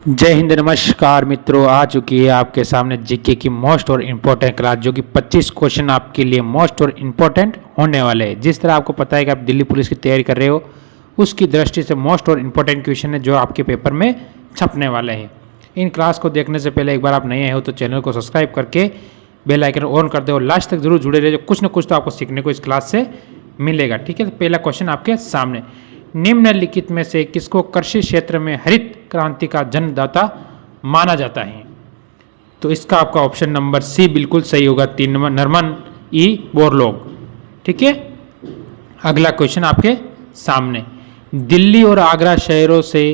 जय हिंद, नमस्कार मित्रों। आ चुकी है आपके सामने जीके की मोस्ट और इम्पोर्टेंट क्लास, जो कि 25 क्वेश्चन आपके लिए मोस्ट और इम्पोर्टेंट होने वाले हैं। जिस तरह आपको पता है कि आप दिल्ली पुलिस की तैयारी कर रहे हो, उसकी दृष्टि से मोस्ट और इम्पोर्टेंट क्वेश्चन है जो आपके पेपर में छपने वाले हैं। इन क्लास को देखने से पहले एक बार आप नए हो तो चैनल को सब्सक्राइब करके बेल आइकन ऑन कर दो और लास्ट तक जरूर जुड़े रहे। कुछ ना कुछ तो आपको सीखने को इस क्लास से मिलेगा। ठीक है, तो पहला क्वेश्चन आपके सामने, निम्नलिखित में से किसको कृषि क्षेत्र में हरित क्रांति का जन्मदाता माना जाता है? तो इसका आपका ऑप्शन नंबर सी बिल्कुल सही होगा, 3 नंबर, नरमन ई बोरलॉग। ठीक है, अगला क्वेश्चन आपके सामने, दिल्ली और आगरा शहरों से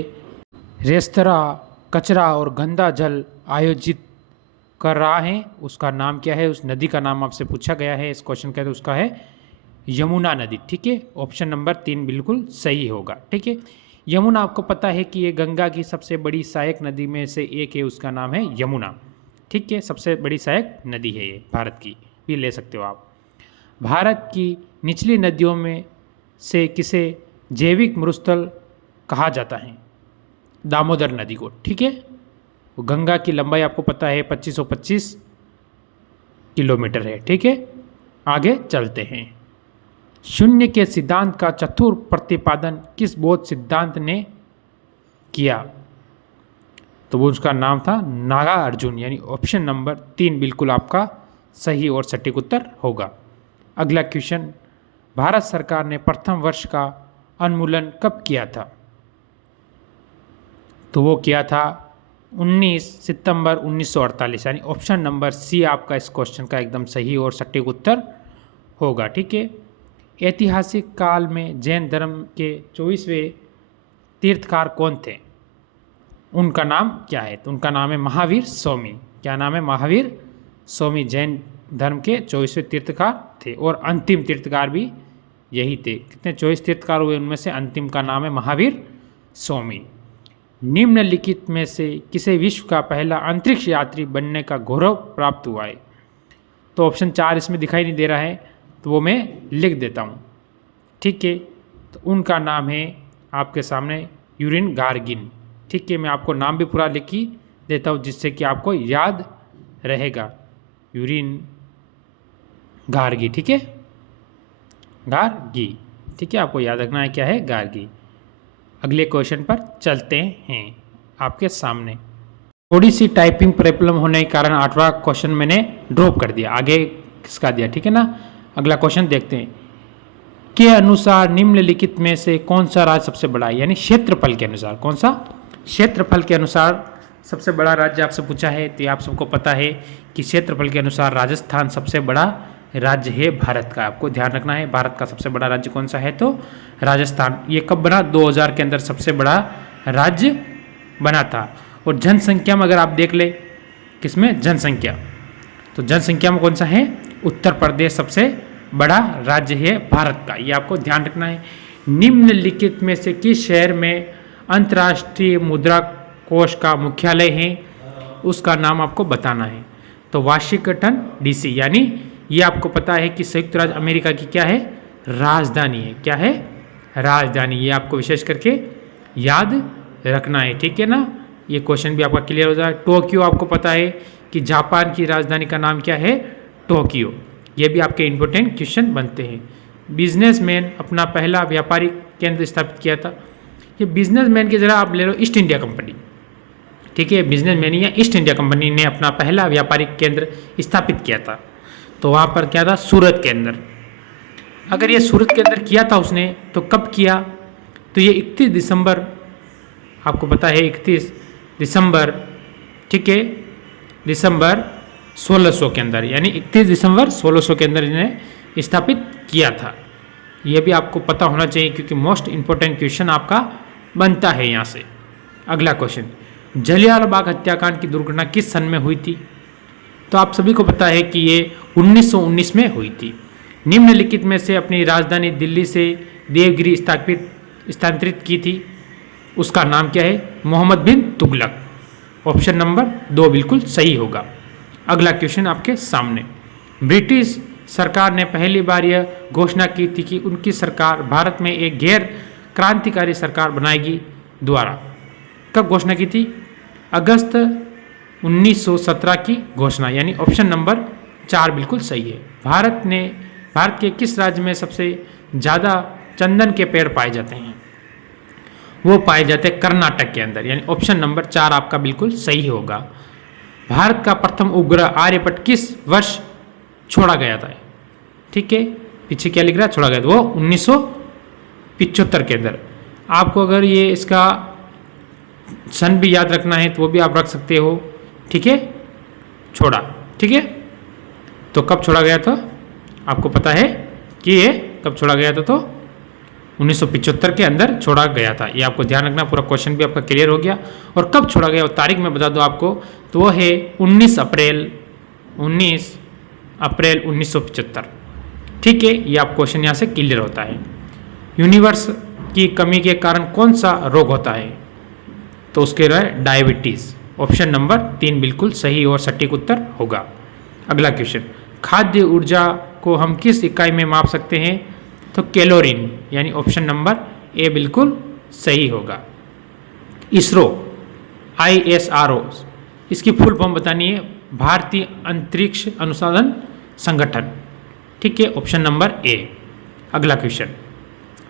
रेस्तरां कचरा और गंदा जल आयोजित कर रहा है, उसका नाम क्या है? उस नदी का नाम आपसे पूछा गया है इस क्वेश्चन का, तो उसका है यमुना नदी। ठीक है, ऑप्शन नंबर 3 बिल्कुल सही होगा। ठीक है, यमुना आपको पता है कि ये गंगा की सबसे बड़ी सहायक नदी में से एक है, उसका नाम है यमुना। ठीक है, सबसे बड़ी सहायक नदी है ये, भारत की भी ले सकते हो आप। भारत की निचली नदियों में से किसे जैविक मरुस्थल कहा जाता है? दामोदर नदी को। ठीक है, गंगा की लंबाई आपको पता है 2525 किलोमीटर है। ठीक है, आगे चलते हैं। शून्य के सिद्धांत का चतुर प्रतिपादन किस बौद्ध सिद्धांत ने किया? तो वो उसका नाम था नागा अर्जुन, यानी ऑप्शन नंबर 3 बिल्कुल आपका सही और सटीक उत्तर होगा। अगला क्वेश्चन, भारत सरकार ने प्रथम वर्ष का उन्मूलन कब किया था? तो वो किया था 19 सितंबर 1948, यानी ऑप्शन नंबर सी आपका इस क्वेश्चन का एकदम सही और सटीक उत्तर होगा। ठीक है, ऐतिहासिक काल में जैन धर्म के 24वें तीर्थकार कौन थे? उनका नाम क्या है? तो उनका नाम है महावीर स्वामी। क्या नाम है? महावीर स्वामी जैन धर्म के 24वें तीर्थकार थे और अंतिम तीर्थकार भी यही थे। कितने 24 तीर्थकार हुए, उनमें से अंतिम का नाम है महावीर स्वामी। निम्नलिखित में से किसे विश्व का पहला अंतरिक्ष यात्री बनने का गौरव प्राप्त हुआ है? तो ऑप्शन 4 इसमें दिखाई नहीं दे रहा है, तो वो मैं लिख देता हूँ। ठीक है, तो उनका नाम है आपके सामने यूरिन गार्गिन। ठीक है, मैं आपको नाम भी पूरा लिख ही देता हूँ जिससे कि आपको याद रहेगा। यूरिन गार्गी। ठीक है, गार्गी। ठीक है, आपको याद रखना है क्या है, गार्गी। अगले क्वेश्चन पर चलते हैं आपके सामने। थोड़ी सी टाइपिंग प्रॉब्लम होने के कारण 8वां क्वेश्चन मैंने ड्रॉप कर दिया, आगे किसका दिया। ठीक है ना, अगला क्वेश्चन देखते हैं। के अनुसार निम्नलिखित में से कौन सा राज्य सबसे बड़ा है? यानी क्षेत्रफल के अनुसार, कौन सा? क्षेत्रफल के अनुसार सबसे बड़ा राज्य आपसे पूछा है। तो आप सबको पता है कि क्षेत्रफल के अनुसार राजस्थान सबसे बड़ा राज्य है भारत का। आपको ध्यान रखना है, भारत का सबसे बड़ा राज्य कौन सा है? तो राजस्थान। ये कब बना? 2000 के अंदर सबसे बड़ा राज्य बना था। और जनसंख्या में अगर आप देख ले, किसमें? जनसंख्या, तो जनसंख्या में कौन सा है? उत्तर प्रदेश सबसे बड़ा राज्य है भारत का। ये आपको ध्यान रखना है। निम्नलिखित में से किस शहर में अंतर्राष्ट्रीय मुद्रा कोष का मुख्यालय है? उसका नाम आपको बताना है। तो वाशिंगटन डीसी, यानी ये आपको पता है कि संयुक्त राज्य अमेरिका की क्या है? राजधानी है। क्या है? राजधानी। ये आपको विशेष करके याद रखना है। ठीक है ना, ये क्वेश्चन भी आपका क्लियर हो जाए। टोक्यो, आपको पता है कि जापान की राजधानी का नाम क्या है? टोक्यो। ये भी आपके इंपॉर्टेंट क्वेश्चन बनते हैं। बिजनेसमैन अपना पहला व्यापारिक केंद्र स्थापित किया था। ये बिजनेसमैन की जरा आप ले लो ईस्ट इंडिया कंपनी। ठीक है, बिजनेसमैन या ईस्ट इंडिया कंपनी ने अपना पहला व्यापारिक केंद्र स्थापित किया था। तो वहाँ पर क्या था? सूरत के अंदर। अगर ये सूरत के अंदर किया था उसने, तो कब किया? तो ये 31 दिसंबर, आपको पता है 31 दिसंबर। ठीक है, दिसंबर 1600 के अंदर, यानी 31 दिसंबर 1600 के अंदर इन्हें स्थापित किया था। यह भी आपको पता होना चाहिए क्योंकि मोस्ट इंपॉर्टेंट क्वेश्चन आपका बनता है यहाँ से। अगला क्वेश्चन, जलियांवाला बाग हत्याकांड की दुर्घटना किस सन में हुई थी? तो आप सभी को पता है कि ये 1919 में हुई थी। निम्नलिखित में से अपनी राजधानी दिल्ली से देवगिरी स्थानांतरित की थी, उसका नाम क्या है? मोहम्मद बिन तुगलक। ऑप्शन नंबर 2 बिल्कुल सही होगा। अगला क्वेश्चन आपके सामने, ब्रिटिश सरकार ने पहली बार यह घोषणा की थी कि उनकी सरकार भारत में एक गैर क्रांतिकारी सरकार बनाएगी द्वारा। कब घोषणा की थी? अगस्त 1917 की घोषणा, यानी ऑप्शन नंबर 4 बिल्कुल सही है। भारत के किस राज्य में सबसे ज़्यादा चंदन के पेड़ पाए जाते हैं? वो पाए जाते हैं कर्नाटक के अंदर, यानी ऑप्शन नंबर 4 आपका बिल्कुल सही होगा। भारत का प्रथम उपग्रह आर्यभट्ट किस वर्ष छोड़ा गया था? ठीक है, पीछे क्या लिख रहा है, छोड़ा गया था, वो 1975 के अंदर। आपको अगर ये इसका सन भी याद रखना है तो वो भी आप रख सकते हो। ठीक है, छोड़ा, ठीक है, तो कब छोड़ा गया था आपको पता है कि ये कब छोड़ा गया था? तो 1975 के अंदर छोड़ा गया था। ये आपको ध्यान रखना, पूरा क्वेश्चन भी आपका क्लियर हो गया। और कब छोड़ा गया, वो तारीख में बता दो आपको, तो वो है 19 अप्रैल 1975। ठीक है, ये आप क्वेश्चन यहाँ से क्लियर होता है। यूनिवर्स की कमी के कारण कौन सा रोग होता है? तो उसके रहे डायबिटीज़। ऑप्शन नंबर 3 बिल्कुल सही और सटीक उत्तर होगा। अगला क्वेश्चन, खाद्य ऊर्जा को हम किस इकाई में माप सकते हैं? तो कैलोरीन, यानी ऑप्शन नंबर ए बिल्कुल सही होगा। इसरो ISRO, इसकी फुल फॉर्म बतानी है, भारतीय अंतरिक्ष अनुसंधान संगठन। ठीक है, ऑप्शन नंबर ए। अगला क्वेश्चन,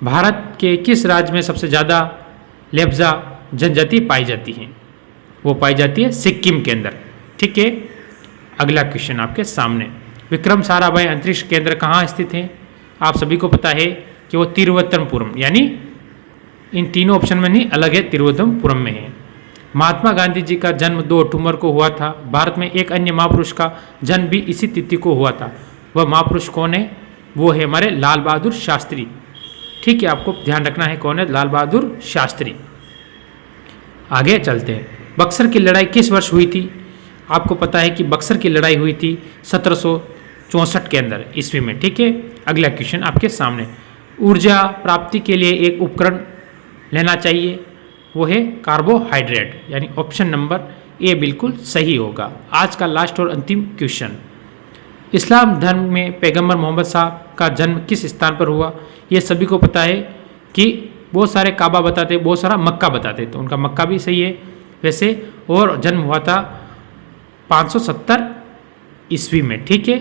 भारत के किस राज्य में सबसे ज़्यादा लेप्जा जनजाति पाई जाती है? वो पाई जाती है सिक्किम के अंदर। ठीक है, अगला क्वेश्चन आपके सामने, विक्रम साराभाई अंतरिक्ष केंद्र कहाँ स्थित है? आप सभी को पता है कि वो तिरुवनंतपुरम, यानी इन तीनों ऑप्शन में नहीं, अलग है, तिरुवनंतपुरम में है। महात्मा गांधी जी का जन्म 2 अक्टूबर को हुआ था। भारत में एक अन्य महापुरुष का जन्म भी इसी तिथि को हुआ था। वह महापुरुष कौन है? वो है हमारे लाल बहादुर शास्त्री। ठीक है, आपको ध्यान रखना है कौन है, लाल बहादुर शास्त्री। आगे चलते हैं, बक्सर की लड़ाई किस वर्ष हुई थी? आपको पता है कि बक्सर की लड़ाई हुई थी 1764 के अंदर ईस्वी में। ठीक है, अगला क्वेश्चन आपके सामने, ऊर्जा प्राप्ति के लिए एक उपकरण लेना चाहिए, वो है कार्बोहाइड्रेट, यानी ऑप्शन नंबर ए बिल्कुल सही होगा। आज का लास्ट और अंतिम क्वेश्चन, इस्लाम धर्म में पैगंबर मोहम्मद साहब का जन्म किस स्थान पर हुआ? ये सभी को पता है कि बहुत सारे काबा बताते, बहुत सारा मक्का बताते, तो उनका मक्का भी सही है वैसे, और जन्म हुआ था 570 ईस्वी में। ठीक है,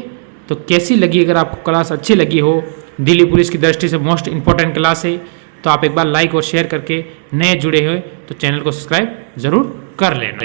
तो कैसी लगी? अगर आपको क्लास अच्छी लगी हो, दिल्ली पुलिस की दृष्टि से मोस्ट इंपॉर्टेंट क्लास है, तो आप एक बार लाइक और शेयर करके, नए जुड़े हुए तो चैनल को सब्सक्राइब जरूर कर लेना।